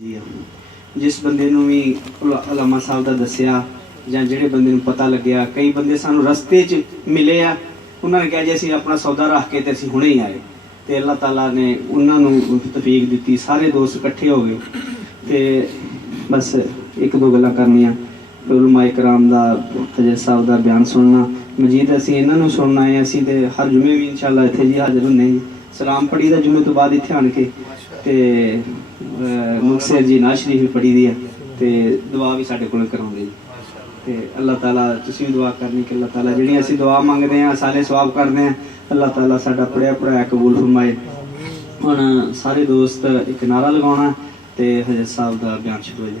ਜਿਸ ਬੰਦੇ ਨੂੰ ਵੀ ਅਲਾਮਾ ਸਾਹਿਬ ਦਾ ਦੱਸਿਆ ਜਾਂ ਜਿਹੜੇ ਬੰਦੇ ਨੂੰ ਪਤਾ ਲੱਗਿਆ, ਕਈ ਬੰਦੇ ਸਾਨੂੰ ਰਸਤੇ 'ਚ ਮਿਲੇ ਆ, ਉਹਨਾਂ ਨੇ ਕਿਹਾ ਜੀ ਅਸੀਂ ਆਪਣਾ ਸੌਦਾ ਰੱਖ ਕੇ ਤੇ ਅਸੀਂ ਹੁਣੇ ਹੀ ਆਏ, ਤੇ ਅੱਲਾਹ ਤਾਲਾ ਨੇ ਉਹਨਾਂ ਨੂੰ ਤੌਫੀਕ ਦਿੱਤੀ, ਸਾਰੇ ਦੋਸਤ ਇਕੱਠੇ ਹੋ ਗਏ ਤੇ ਬਸ ਇੱਕ ਦੋ ਗੱਲਾਂ ਕਰਨੀਆਂ। ਉਲਮਾ ਇਕਰਾਮ ਦਾ ਹਜ਼ਰਤ ਸਾਹਿਬ ਦਾ ਬਿਆਨ ਸੁਣਨਾ, ਮਜੀਦ ਅਸੀਂ ਇਹਨਾਂ ਨੂੰ ਸੁਣਨਾ ਹੈ। ਅਸੀਂ ਤੇ ਹਰ ਜੁਮੇ ਵੀ ਇਨਸ਼ਾਅੱਲਾ ਇੱਥੇ ਜੀ ਹਾਜ਼ਰ ਹੁੰਦੇ ਜੀ, ਸਲਾਮ ਪੜ੍ਹੀ ਦਾ ਜੁਮੇ ਤੋਂ ਬਾਅਦ ਇੱਥੇ ਆਣ ਕੇ, ਤੇ ਮੁਕਤਸਰ ਜੀ ਨਾਜ਼ ਸ਼ਰੀਫ ਵੀ ਪੜ੍ਹੀ ਦੀ ਹੈ, ਤੇ ਦੁਆ ਵੀ ਸਾਡੇ ਕੋਲ ਕਰਾਉਂਦੇ ਜੀ। ਤੇ ਅੱਲਾਹ ਤਾਲਾ ਤੁਸੀਂ ਵੀ ਦੁਆ ਕਰਨੀ ਕਿ ਅੱਲਾਹ ਤਾਲਾ ਜਿਹੜੀਆਂ ਅਸੀਂ ਦੁਆ ਮੰਗਦੇ ਹਾਂ ਸਾਲੇ ਸਵਾਬ ਕਰਦੇ ਹਾਂ, ਅੱਲਾਹ ਤਾਲਾ ਸਾਡਾ ਪੜ੍ਹਿਆ ਪੜ੍ਹਾਇਆ ਕਬੂਲ ਫਰਮਾਏ। ਹੁਣ ਸਾਰੇ ਦੋਸਤ ਇੱਕ ਨਾਰਾ ਲਗਾਉਣਾ ਤੇ ਹਜ਼ਰਤ ਸਾਹਿਬ ਦਾ ਬਿਆਨ ਸ਼ੁਰੂ ਹੋ ਜਾਏ।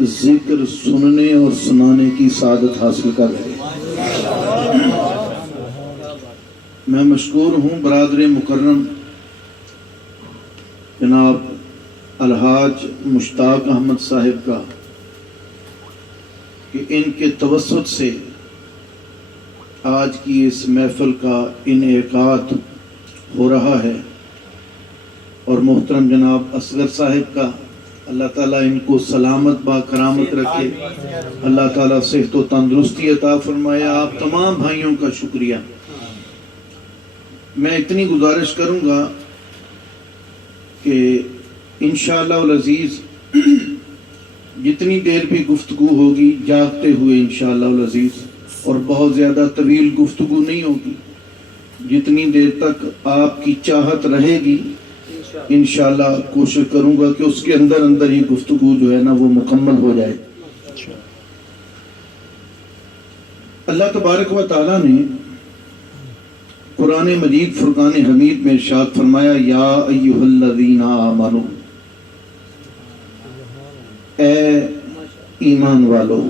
ذکر سننے اور سنانے کی سعادت حاصل کر رہے ہیں۔ میں مشکور ہوں برادر مکرم جناب الحاج مشتاق احمد صاحب کا کہ ان کے توسط سے آج کی اس محفل کا انعقاد ہو رہا ہے، اور محترم جناب اصغر صاحب کا اللہ تعالیٰ ان کو سلامت با کرامت رکھے، اللہ تعالیٰ صحت و تندرستی عطا فرمائے۔ آپ تمام بھائیوں کا شکریہ۔ میں اتنی گزارش کروں گا کہ انشاءاللہ العزیز جتنی دیر بھی گفتگو ہوگی جاگتے ہوئے انشاءاللہ العزیز، اور بہت زیادہ طویل گفتگو نہیں ہوگی، جتنی دیر تک آپ کی چاہت رہے گی انشاءاللہ کوشش کروں گا کہ اس کے اندر اندر ہی گفتگو جو ہے نا وہ مکمل ہو جائے۔ اللہ تبارک و تعالیٰ نے قرآن مجید فرقان حمید میں ارشاد فرمایا، یا ایھا الذین آمنوا، اے ایمان والو۔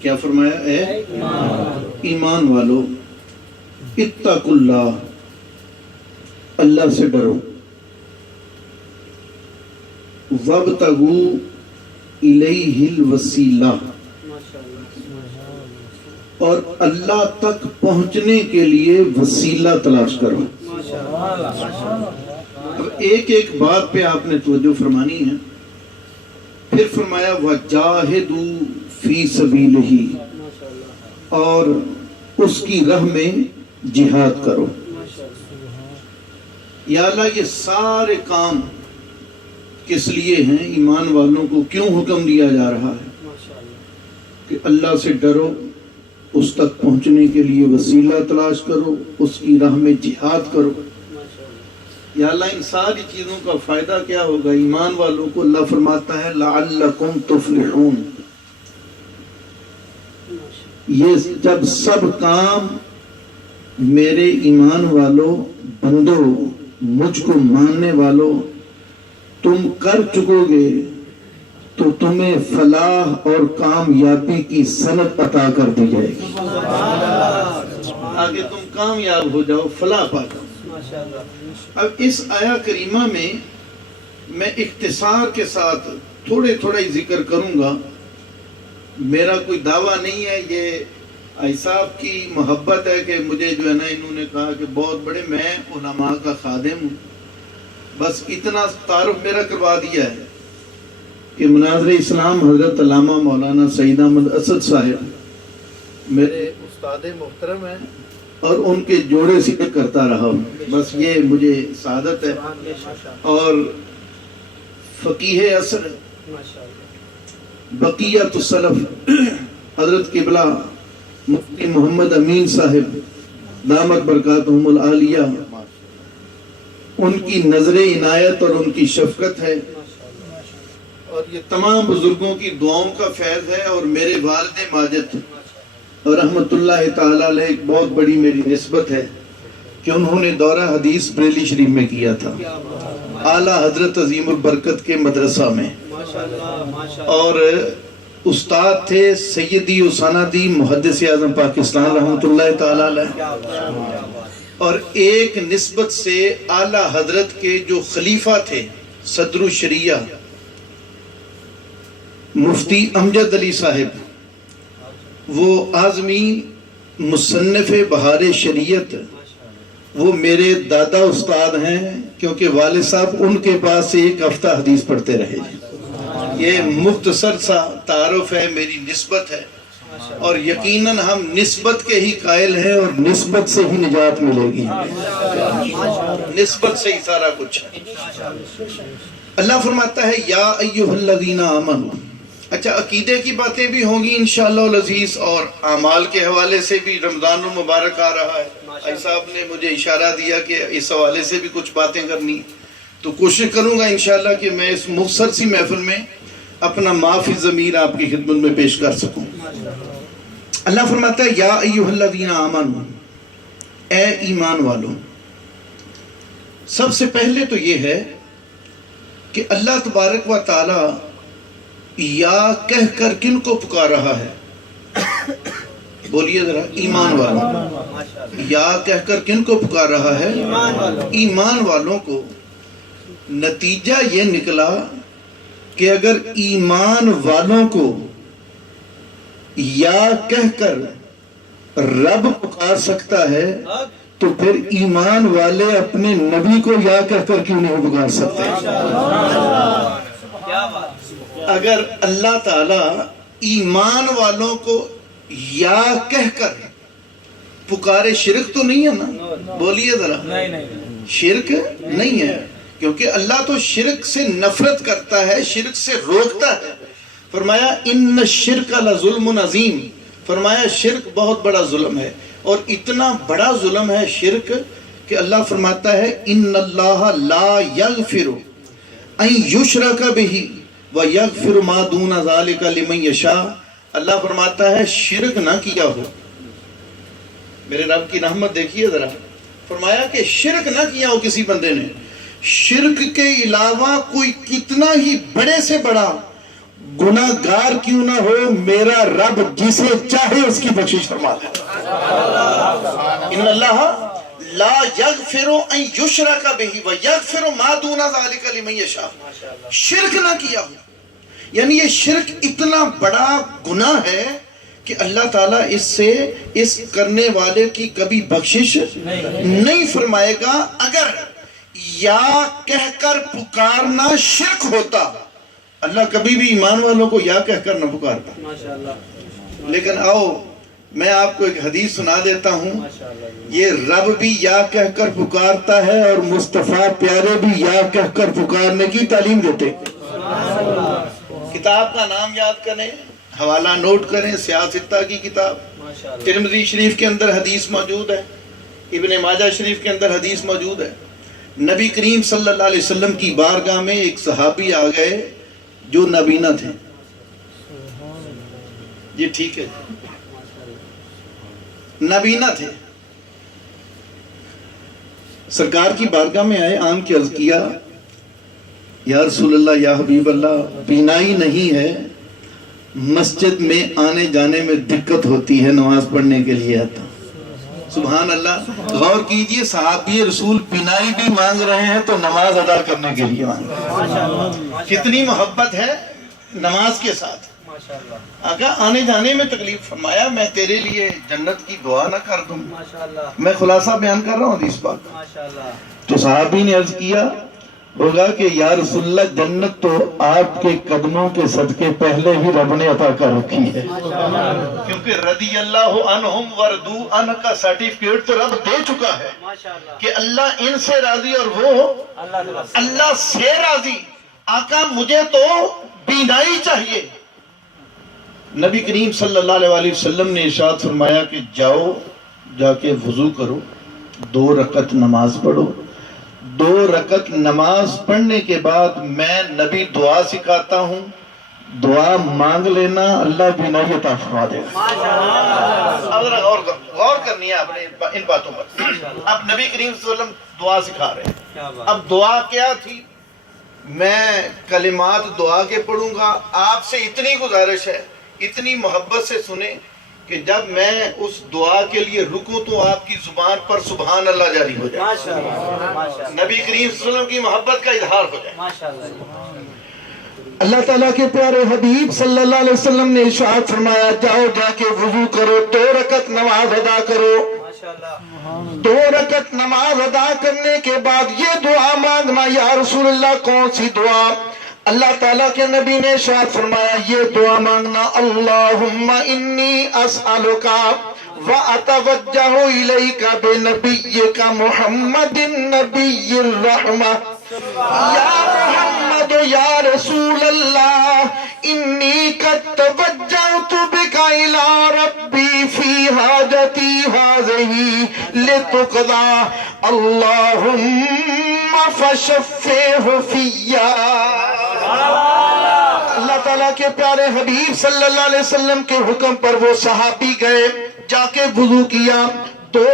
کیا فرمایا؟ اے ایمان والو، اتقوا اللہ، اللہ سے ڈرو، وابتغوا الیہ الوسیلہ، اور اللہ تک پہنچنے کے لیے وسیلہ تلاش کرو۔ اب ایک ایک بات پہ آپ نے توجہ فرمانی ہے۔ پھر فرمایا وَجَاهِدُوا فِي سَبِيلِهِ، اور اس کی راہ میں جہاد کرو۔ یا اللہ، یہ سارے کام کس لیے ہیں؟ ایمان والوں کو کیوں حکم دیا جا رہا ہے کہ اللہ سے ڈرو، اس تک پہنچنے کے لیے وسیلہ تلاش کرو، اس کی راہ میں جہاد کرو۔ یا اللہ، ان ساری چیزوں کا فائدہ کیا ہوگا ایمان والوں کو؟ اللہ فرماتا ہے لعلکم تفلحون، یہ جب سب کام میرے ایمان والوں، بندو، مجھ کو ماننے والوں تم کر چکو گے تو تمہیں فلاح اور کامیابی کی سند عطا کر دی جائے گی۔ آگے تم کامیاب ہو جاؤ، فلاح پا جاؤ۔ اب اس آیا کریمہ میں میں اختصار کے ساتھ تھوڑے تھوڑا ہی ذکر کروں گا۔ میرا کوئی دعویٰ نہیں ہے، یہ بھائی صاحب کی محبت ہے کہ مجھے جو ہے نا انہوں نے کہا کہ بہت بڑے میں علماء کا خادم ہوں، بس اتنا تعارف میرا کروا دیا ہے کہ مناظر اسلام حضرت علامہ مولانا سعید احمد اسد صاحب میرے استاد محترم ہیں، اور ان کے جوڑے سیدھے کرتا رہا ہوں، بس یہ مجھے سعادت ہے۔ اور فقیہ عصر بقیت السلف حضرت قبلہ مفتی محمد امین صاحب دامت برکاتہم العالیہ، ان کی نظر عنایت اور ان کی شفقت ہے، اور یہ تمام بزرگوں کی دعاؤں کا فیض ہے، اور میرے والد ماجد رحمت اللہ تعالی علیہ ایک بہت بڑی میری نسبت ہے کہ انہوں نے دورہ حدیث بریلی شریف میں کیا تھا، اعلیٰ حضرت عظیم البرکت کے مدرسہ میں، اور استاد تھے سیدی و سندی محدث اعظم پاکستان رحمت اللہ تعالی علیہ، اور ایک نسبت سے اعلیٰ حضرت کے جو خلیفہ تھے صدر الشریعہ مفتی امجد علی صاحب، وہ اعظمی مصنف بہار شریعت، وہ میرے دادا استاد ہیں، کیونکہ والد صاحب ان کے پاس سے ایک ہفتہ حدیث پڑھتے رہے۔ یہ مختصر سا تعارف ہے، میری نسبت ہے، اور یقیناً ہم نسبت کے ہی قائل ہیں، اور نسبت سے ہی نجات ملے گی، نسبت سے ہی سارا کچھ ہے۔ اللہ فرماتا ہے یا ایھا الذین آمنوا۔ اچھا، عقیدے کی باتیں بھی ہوں گی انشاءاللہ العزیز، اور اعمال کے حوالے سے بھی رمضان المبارک آ رہا ہے۔ بھائی صاحب نے مجھے اشارہ دیا کہ اس حوالے سے بھی کچھ باتیں کرنی، تو کوشش کروں گا انشاءاللہ کہ میں اس مختصر سی محفل میں اپنا معافی ضمیر آپ کی خدمت میں پیش کر سکوں۔ اللہ فرماتا ہے یا ایھا الذین آمنوا، اے ایمان والو۔ سب سے پہلے تو یہ ہے کہ اللہ تبارک و تعالی یا کہہ کر کن کو پکار رہا ہے؟ بولیے ذرا، ایمان والوں. یا کہہ کر کن کو پکار رہا ہے؟ ایمان والوں کو. نتیجہ یہ نکلا کہ اگر ایمان والوں کو یا کہہ کر رب پکار سکتا ہے تو پھر ایمان والے اپنے نبی کو یا کہہ کر کیوں نہیں پکار سکتے؟ اگر اللہ تعالی ایمان والوں کو یا کہہ کر پکارے، شرک تو نہیں ہے نا؟ بولیے ذرا، شرک نہیں ہے، کیونکہ اللہ تو شرک سے نفرت کرتا ہے، شرک سے روکتا ہے. فرمایا ان الشرک لظلم عظیم، فرمایا شرک بہت بڑا ظلم ہے، اور اتنا بڑا ظلم ہے شرک کہ اللہ فرماتا ہے ان اللہ لا یغفر ان یشرک بہ ویغفر ما دون ذلک لمن یشاء. اللہ فرماتا ہے شرک نہ کیا ہو. میرے رب کی رحمت دیکھیے ذرا. فرمایا کہ شرک نہ کیا ہو کسی بندے نے، شرک کے علاوہ کوئی کتنا ہی بڑے سے بڑا گناہ گار کیوں نہ ہو، میرا رب جسے چاہے اس کی بخشش فرما دے. ان اللہ لا یغفر ان یشرک بہ ویغفر ما دون ذلک لمن یشاء. شرک نہ کیا ہو، یعنی یہ شرک اتنا بڑا گناہ ہے کہ اللہ تعالیٰ اس سے اس کرنے والے کی کبھی بخشش نہیں فرمائے گا. اگر یا کہہ کر پکارنا شرک ہوتا، اللہ کبھی بھی ایمان والوں کو یا کہہ کر نہ پکارتا. لیکن آؤ میں آپ کو ایک حدیث سنا دیتا ہوں. یہ رب بھی یا کہہ کر پکارتا ہے اور مصطفیٰ پیارے بھی یا کہہ کر پکارنے کی تعلیم دیتے. کتاب کا نام یاد کریں، حوالہ نوٹ کریں، سیاستہ کی کتاب. ترمذی شریف کے اندر حدیث موجود ہے، ابن ماجہ شریف کے اندر حدیث موجود ہے. نبی کریم صلی اللہ علیہ وسلم کی بارگاہ میں ایک صحابی آ گئے جو نابینا تھے. یہ ٹھیک ہے، نابینا تھے. سرکار کی بارگاہ میں آئے، آن کے عرض کیا یا رسول اللہ، یا حبیب اللہ، بینائی نہیں ہے، مسجد میں آنے جانے میں دقت ہوتی ہے، نماز پڑھنے کے لیے آتا. سبحان اللہ. غور کیجئے، صحابی رسول بینائی بھی مانگ رہے ہیں تو نماز ادا کرنے کے لیے مانگ رہے ہیں. کتنی محبت ہے نماز کے ساتھ. آقا آنے جانے میں تکلیف، فرمایا میں تیرے لیے جنت کی دعا نہ کر دوں. میں خلاصہ بیان کر رہا ہوں حدیث پاک. تو صحابی نے عرض کیا ہوگا کہ یا رسول اللہ، جنت تو آپ کے قدموں کے صدقے پہلے ہی رب نے عطا کر رکھی ہے، کیونکہ رضی اللہ عنہم وردو عنہ کا سرٹیفکیٹ تو رب دے چکا ہے کہ اللہ ان سے راضی اور وہ اللہ سے راضی. آقا مجھے تو بینائی چاہیے. نبی کریم صلی اللہ علیہ وسلم نے ارشاد فرمایا کہ جاؤ، جا کے وضو کرو، 2 رکعت نماز پڑھو. 2 رکعت نماز پڑھنے کے بعد میں نبی دعا سکھاتا ہوں، دعا مانگ لینا، اللہ بینائی عطا فرما دے گا. اب ذرا غور کرنی ہے اپنے ان باتوں پر. اب نبی کریم صلی اللہ علیہ وسلم دعا سکھا رہے ہیں. اب دعا کیا تھی؟ میں کلمات دعا کے پڑھوں گا. آپ سے اتنی گزارش ہے، اتنی محبت سے سنیں کہ جب میں اس دعا کے لیے رکوں تو آپ کی زبان پر سبحان اللہ جاری ہو جائے، نبی کریم صلی اللہ علیہ وسلم کی محبت کا اظہار ہو جائے. اللہ تعالیٰ کے پیارے حبیب صلی اللہ علیہ وسلم نے ارشاد فرمایا جاؤ، جا کے وضو کرو، 2 رکعت نماز ادا کرو. 2 رکعت نماز ادا کرنے کے بعد یہ دعا مانگنا. یا رسول اللہ کون سی دعا؟ اللہ تعالیٰ کے نبی نے ارشاد فرمایا یہ دعا مانگنا، اللہم انی اسألک واتوجہ الیک بنبیک محمد النبی الرحمہ. یا محمد یا رسول اللہ، انی قد توجہت بک الی ربی فی حاجتی ہذہ لتقضی، اللہم فشفعہ فیہ. اللہ تعالیٰ کے پیارے حبیب صلی اللہ علیہ وسلم کے حکم پر وہ صحابی گئے، جا کے وضو کیا، 2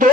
2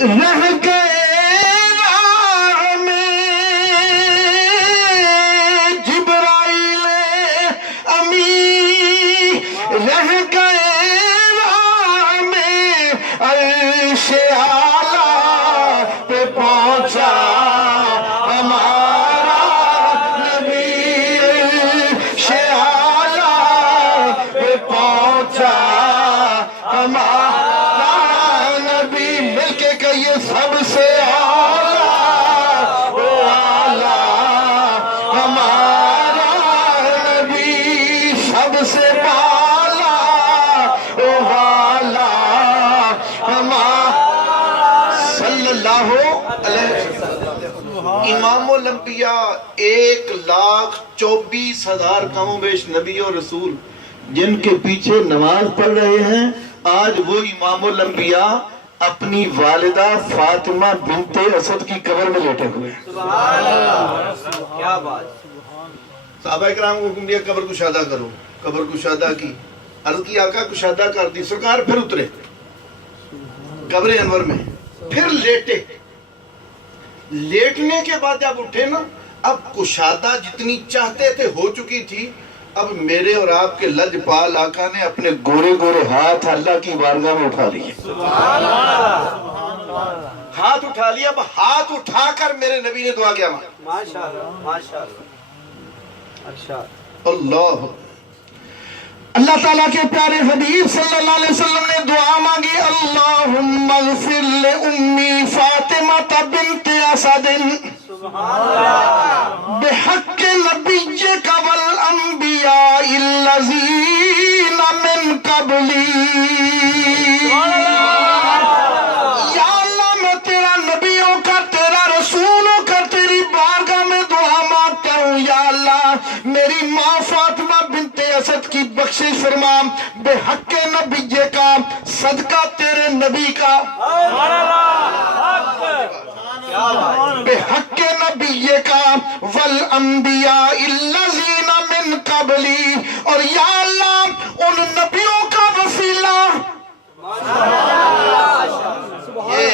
رہ گئے راہ میں جبرائیل امی، رہ گئے راہ میں عرش اعلیٰ پہ پہنچا ہمارا نبی، عرش اعلیٰ پہ پہنچا ہمارا نبی، مل کے کہیے سب سے اعلیٰ وہ اعلیٰ ہمارا نبی، سب سے بالا وہ اعلیٰ ہمارا صلی اللہ علیہ وسلم۔ امام الانبیاء 1,24,000 کم و بیش نبی اور رسول جن کے پیچھے نماز پڑھ رہے ہیں، آج وہ امام الانبیاء اپنی والدہ فاطمہ بنت اسد کی قبر میں لیٹے ہوئے ہیں۔ کیا بات! صحابہ کرام کو حکم دیا قبر کشادہ کرو، قبر کشادہ کی، عرض کی آقا کشادہ کر دی، سرکار پھر اترے قبر انور میں، پھر لیٹے، لیٹنے کے بعد جب اٹھے نا، اب کشادہ جتنی چاہتے تھے ہو چکی تھی، اب میرے اور آپ کے لجپال آقا نے اپنے گورے گورے ہاتھ اللہ کی بارگاہ میں اٹھا لیے، ہاتھ اٹھا لیا، اب ہاتھ اٹھا کر میرے نبی نے دعا کیا مانگا، ماشاءاللہ ماشاءاللہ ارشاد اللہ اللہ تعالیٰ کے پیارے حبیب صلی اللہ علیہ وسلم نے دعا مانگی، اللہم اغفر لأمی فاطمہ بنت اسد بحق نبیک والانبیاء الذین من قبلی، یا اللہ میں تیرا نبیوں کا، تیرا رسولوں کا تیری بارگاہ میں دعا مانگتا ہوں، یا اللہ میری ماں فاطمہ بنت اسد کی بخشش فرما، بے حق نبی کا، صدقہ تیرے نبی کا، بے حق نبی کا، والانبیاء الذین من قبلی، اور یا اللہ ان نبیوں کا وسیلہ، یہ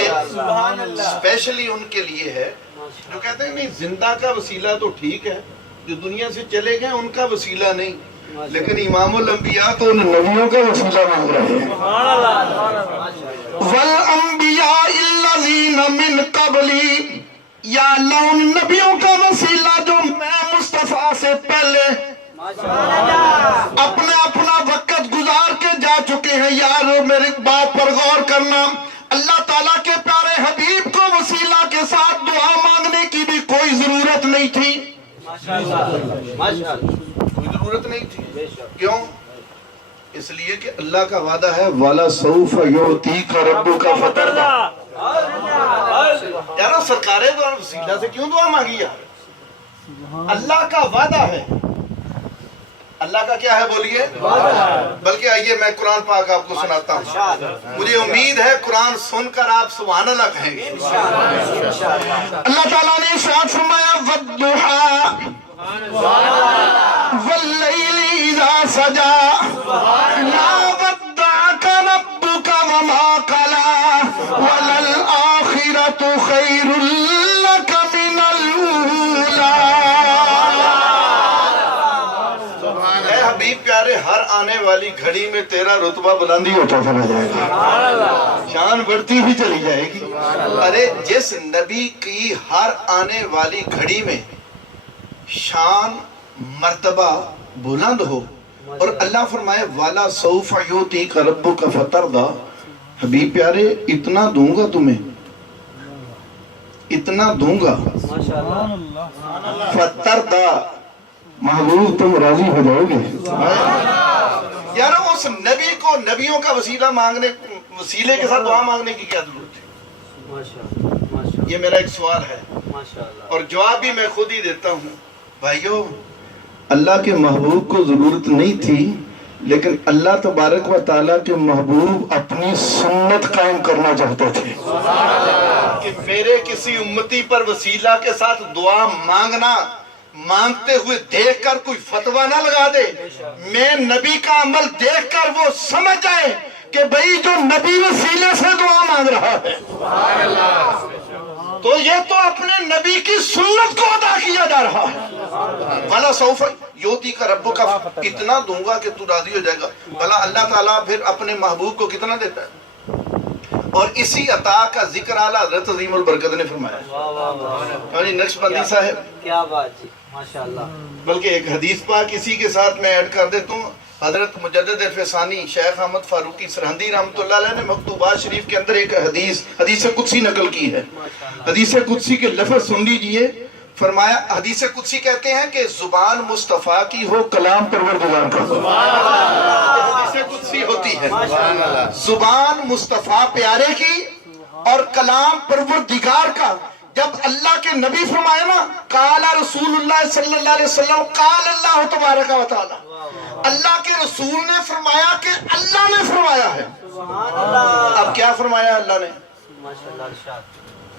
اسپیشلی ان کے لیے ہے جو کہتے ہیں نہیں زندہ کا وسیلہ تو ٹھیک ہے، جو دنیا سے چلے گئے ان کا وسیلہ نہیں، لیکن امام الانبیاء تو ان نبیوں کا وسیلہ مانگ رہے ہیں۔ والانبیاء الذین من قبلی، یا اللہ ان نبیوں کا وسیلہ جو میں مصطفیٰ سے پہلے اپنا وقت گزار کے جا چکے ہیں، یار میری بات پر غور کرنا، اللہ تعالیٰ کے پیارے حبیب کو وسیلہ کے ساتھ دعا مانگنے کی بھی کوئی ضرورت نہیں تھی، کوئی ضرورت نہیں تھی، کیوں؟ اس لیے کہ اللہ کا وعدہ ہے وَلَسَوْفَ يُعْطِيكَ رَبُّكَ فَتَرْضَىٰ۔ یارو سرکارے دعا وسیلہ سے کیوں دعا مانگی یار؟ اللہ کا وعدہ ہے، اللہ کا کیا ہے بولیے؟ بلکہ آئیے میں قرآن پاک آپ کو سناتا ہوں، مجھے امید ہے قرآن سن کر آپ سبحان اللہ کہیں گے۔ اللہ تعالیٰ نے ارشاد فرمایا وَالضُّحَىٰ وَاللَّيْلِ إِذَا سَجَىٰ مَا وَدَّعَكَ رَبُّكَ وَمَا قَلَىٰ وَلَلْآخِرَةُ خَيْرٌ لَكَ مِنَ الْأُولَىٰ۔ اے حبیب پیارے، ہر آنے والی گھڑی میں تیرا رتبہ بلندی ہوتا چلا جائے گا، شان بڑھتی بھی چلی جائے گی۔ ارے جس نبی کی ہر آنے والی گھڑی میں شان مرتبہ بلند ہو، اور اللہ فرمائے والا سوف یعطیک ربک فترضیٰ، حبیب پیارے اتنا دوں گا تمہیں، اتنا دوں گا فترضیٰ، محبوب تم راضی ہو جاؤ گے۔ یار اس نبی کو نبیوں کا وسیلہ مانگنے، وسیلے کے ساتھ دعا مانگنے کی کیا ضرورت ہے؟ یہ میرا ایک سوال ہے اور جواب بھی میں خود ہی دیتا ہوں۔ بھائیو، اللہ کے محبوب کو ضرورت نہیں تھی، لیکن اللہ تبارک و تعالیٰ کے محبوب اپنی سنت قائم کرنا چاہتے تھے کہ میرے کسی امتی پر وسیلہ کے ساتھ دعا مانگنا، مانگتے ہوئے دیکھ کر کوئی فتویٰ نہ لگا دے، میں نبی کا عمل دیکھ کر وہ سمجھ جائے کہ بھئی جو نبی وسیلے سے دعا مانگ رہا ہے تو یہ تو اپنے نبی کی سنت کو ادا کیا جا رہا ہے. بھلا سوف یوتی کا رب کا اتنا دوں گا کہ تو راضی ہو جائے گا. بھلا اللہ تعالیٰ پھر اپنے محبوب کو کتنا دیتا ہے؟ اور اسی عطا کا ذکر اعلیٰ حضرت عظیم البرکت نے فرمایا. نقش بندی صاحب کیا بات جی، ماشاءاللہ. بلکہ ایک حدیث پاک اسی کے ساتھ میں ایڈ کر دیتا ہوں. حضرت مجدد فسانی شیخ احمد فاروقی سرہندی رحمۃ اللہ علیہ نے مکتوبات شریف کے اندر ایک حدیث قدسی نقل کی ہے. حدیث قدسی کے لفظ سن لیجئے. فرمایا حدیث قدسی کہتے ہیں کہ زبان مصطفیٰ کی ہو کلام پروردگار کا. حدیث قدسی ہوتی ہے زبان مصطفیٰ پیارے کی اور کلام پروردگار کا. جب اللہ کے نبی فرمائے نا قال رسول اللہ صلی اللہ علیہ وسلم قال اللہ تبارک و تعالی، اللہ کے رسول نے فرمایا کہ اللہ نے فرمایا ہے. اب کیا فرمایا اللہ نے؟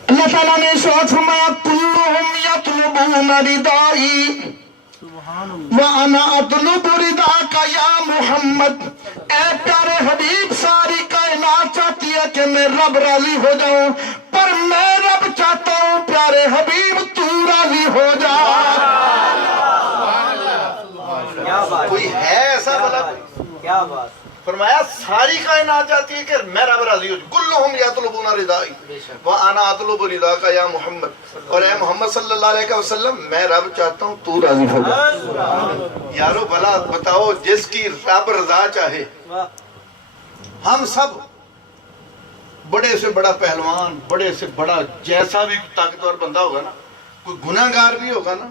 اللہ تعالیٰ نے ارشاد فرمایا کلہم یطلبون ردائی وَأَنَا أَطْلُبُ رِضَاكَ يَا محمد. اے پیارے حبیب ساری کائنات چاہتی ہے کہ میں رب راضی ہو جاؤں، پر میں رب چاہتا ہوں پیارے حبیب تو راضی ہو جا. کوئی ہے ایسا بلا؟ کیا بات. فرمایا ساری کائنات چاہتی ہے کہ میں رب راضی ہو جاؤں. کلہم یطلبون ردائی وَأَنَا أَطْلُبُ رِضَاكَ يَا محمد. اور اے محمد صلی اللہ علیہ وسلم میں رب چاہتا ہوں تو راضی ہو جا. یارو بھلا بتاؤ جس کی رب رضا چاہے. ہم سب بڑے سے بڑا پہلوان، بڑے سے بڑا جیسا بھی طاقتور بندہ ہوگا نا، کوئی گناہگار بھی ہوگا نا،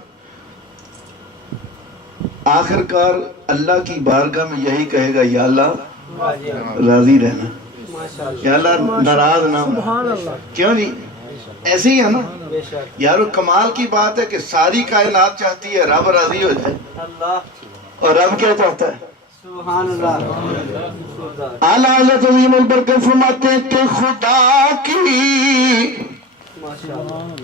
آخر کار اللہ کی بارگاہ میں یہی کہے گا یا اللہ راضی رہنا، یا اللہ ناراض نہ ہونا. کیوں نہیں؟ ایسے ہی ہے نا یارو. کمال کی بات ہے کہ ساری کائنات چاہتی ہے رب راضی ہو جائے، اور رب کیا چاہتا ہے؟ سبحان اللہ. اعلیٰ حضرت عظیم البرکت فرماتے ہیں کہ خدا کی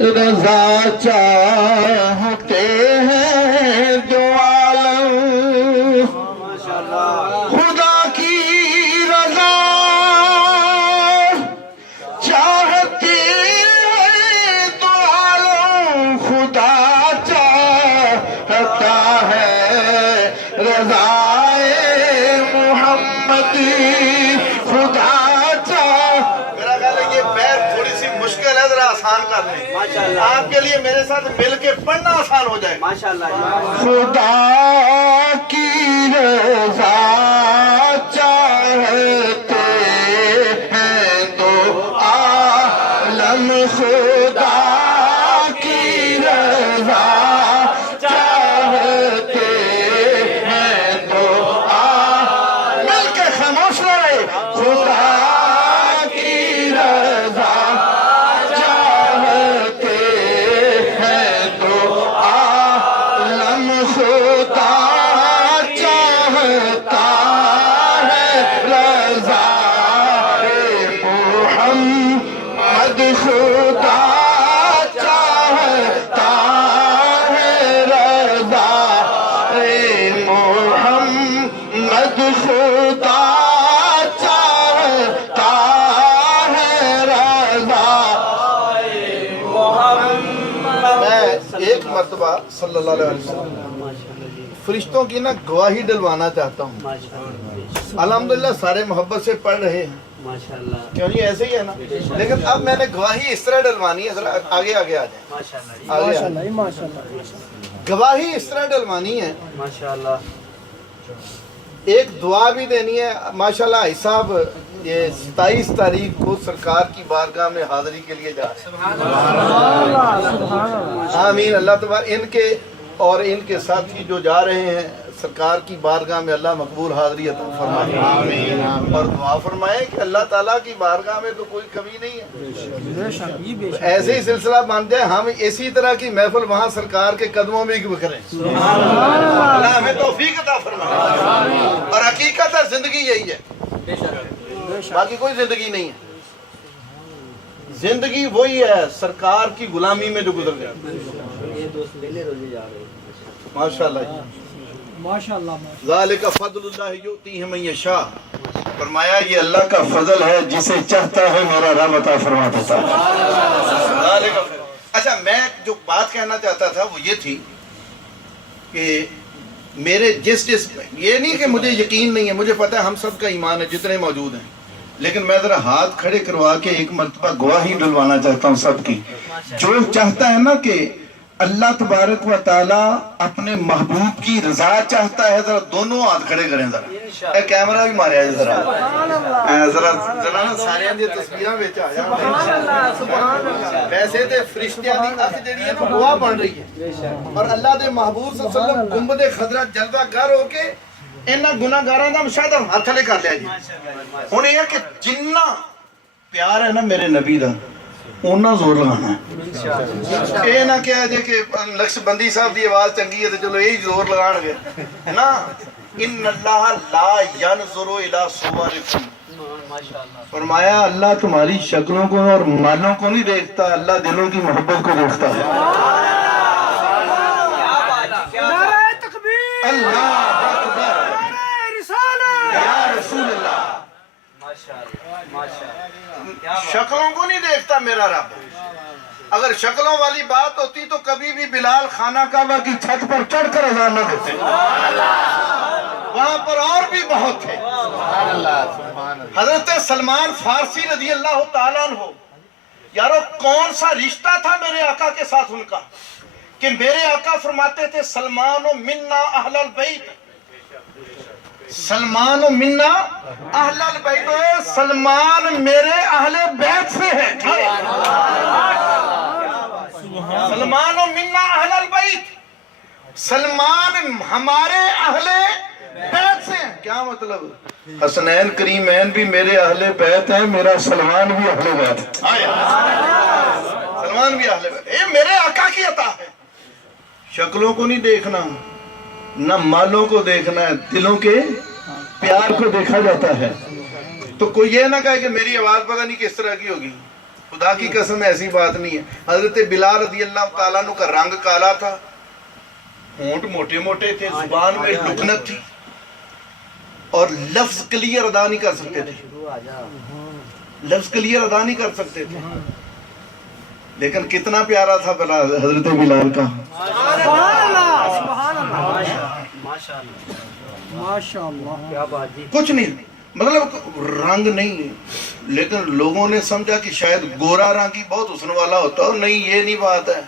رضا چاہتے ہیں جو عالم، خدا کی رضا چاہتے ہیں تو عالم، خدا چاہتا ہے رضا محمد. خدا میرا خیال ہے یہ پیر تھوڑی سی مشکل ہے، ذرا آسان کر لیں. آپ کے لیے میرے ساتھ مل کے پڑھنا آسان ہو جائے. خدا کی رضا چاہتے ہیں تو عالم، خدا کی رضا چاہتے ہیں تو مل کے خاموش نہ رہے. خدا کی رضا چاہتے ہیں تو عالم، خدا چاہتا ہے رضا محمد. خدا چاہتا ہے رضا محمد. خدا چاہتا ہے رضا محمد. میں ایک مرتبہ صلی اللہ علیہ وسلم فرشتوں کی نا گواہی ڈلوانا چاہتا ہوں. الحمدللہ سارے محبت سے پڑھ رہے ہیں، کیوں نہیں؟ ایسے ہی ہے نا. لیکن اب میں نے گواہی اس طرح ڈلوانی ہے، ذرا آگے آگے آ جائیں. گواہی اس طرح ڈلوانی ہے. ایک دعا بھی دینی ہے. ماشاءاللہ بھائی صاحب یہ 27 تاریخ کو سرکار کی بارگاہ میں حاضری کے لیے جا رہے ہیں. آمین. اللہ تبارک ان کے اور ان کے ساتھی جو جا رہے ہیں سرکار کی بارگاہ میں اللہ مقبول حاضری عطا فرمائے. آمین. اور دعا فرمائے کہ اللہ تعالیٰ کی بارگاہ میں تو کوئی کمی نہیں ہے. ایسے ہی سلسلہ بن جائے، ہم اسی طرح کی محفل وہاں سرکار کے قدموں میں بکھریں. اللہ ہمیں توفیق عطا فرمائے. اور حقیقت ہے زندگی یہی ہے، باقی کوئی زندگی نہیں ہے. زندگی وہی ہے سرکار کی غلامی میں جو گزر گئے. ماشاءاللہ. ذالک فضل اللہ یؤتیہ من یشاء. فرمایا یہ اللہ کا فضل ہے، جسے چاہتا ہے میرا رب عطا فرما دیتا ہے۔ اچھا، میں جو بات کہنا چاہتا تھا وہ یہ تھی کہ میرے جس یہ نہیں کہ مجھے یقین نہیں ہے، مجھے پتہ ہے ہم سب کا ایمان ہے جتنے موجود ہیں، لیکن میں ذرا ہاتھ کھڑے کروا کے ایک مرتبہ گواہی ڈلوانا چاہتا ہوں سب کی۔ جو چاہتا ہے نا کہ اللہ تبارک و تعالیٰ اپنے محبوب کی رضا چاہتا ہے، ذرا دونوں ہاتھ کھڑے کریں، ذرا اے کیمرہ بھی ماریا جی، ذرا ذرا نا سارے دی تصویراں وچ آ جان۔ ویسے تے فرشتیاں دی اکھ جڑی ہے نا گواہ بن رہی ہے، اور اللہ دے محبوب صلی اللہ علیہ وسلم گنبد خضرا جلوہ گر ہو کے انہاں گناہگاراں دا مشاہدہ ہاتھ تھلے کر لیا جی۔ ہن یہ کہ جنہ پیار ہے نا میرے نبی دا اونا زور لگانا ہے۔ اے نہ کہا جائے کہ نقش بندی صاحب دی آواز چنگی ہے تو چلو یہی زور لگان گے نا۔ ان اللہ لا ینظر الی صورکم، فرمایا اللہ تمہاری شکلوں کو اور مالوں کو نہیں دیکھتا، اللہ دلوں کی محبت کو دیکھتا ہے۔ اللہ اکبر، یا رسول اللہ، شکلوں کو نہیں دیکھتا میرا رب۔ اگر شکلوں والی بات ہوتی تو کبھی بھی بلال خانہ کعبہ کی چھت پر چڑھ کر اذان نہ دیتے، وہاں پر اور بھی بہت تھے۔ حضرت سلمان فارسی رضی اللہ تعالیٰ عنہ، یارو کون سا رشتہ تھا میرے آقا کے ساتھ ان کا کہ میرے آقا فرماتے تھے سلمان و منا اہل البیت، سلمان و منا اہل البیت، سلمان میرے اہل بیت سے ہے۔ سلمان و منا اہل البیت، سلمان ہمارے اہل بیت سے ہیں۔ کیا مطلب؟ حسنین کریمین بھی میرے اہل بیت ہیں، میرا سلمان بھی اہل بیت ہے، سلمان بھی اہل بیت، یہ میرے آقا کی عطا ہے۔ شکلوں کو نہیں دیکھنا، نہ مالوں کو دیکھنا ہے، دلوں کے پیار کو دیکھا جاتا ہے۔ تو کوئی یہ نہ کہے کہ میری آواز پتہ نہیں کس طرح کی ہوگی، خدا کی قسم ایسی بات نہیں ہے۔ حضرت بلال رضی اللہ تعالیٰ عنہ کا رنگ کالا تھا، ہونٹ موٹے موٹے تھے، زبان میں لکنت تھی، اور لفظ کلیئر ادا نہیں کر سکتے تھے، لفظ کلیئر ادا نہیں کر سکتے تھے، لیکن کتنا پیارا تھا حضرت بلال کا۔ کچھ نہیں، مطلب رنگ نہیں، لیکن لوگوں نے سمجھا کہ شاید گورا رنگ ہی بہت حسن والا ہوتا ہے، نہیں یہ نہیں بات ہے۔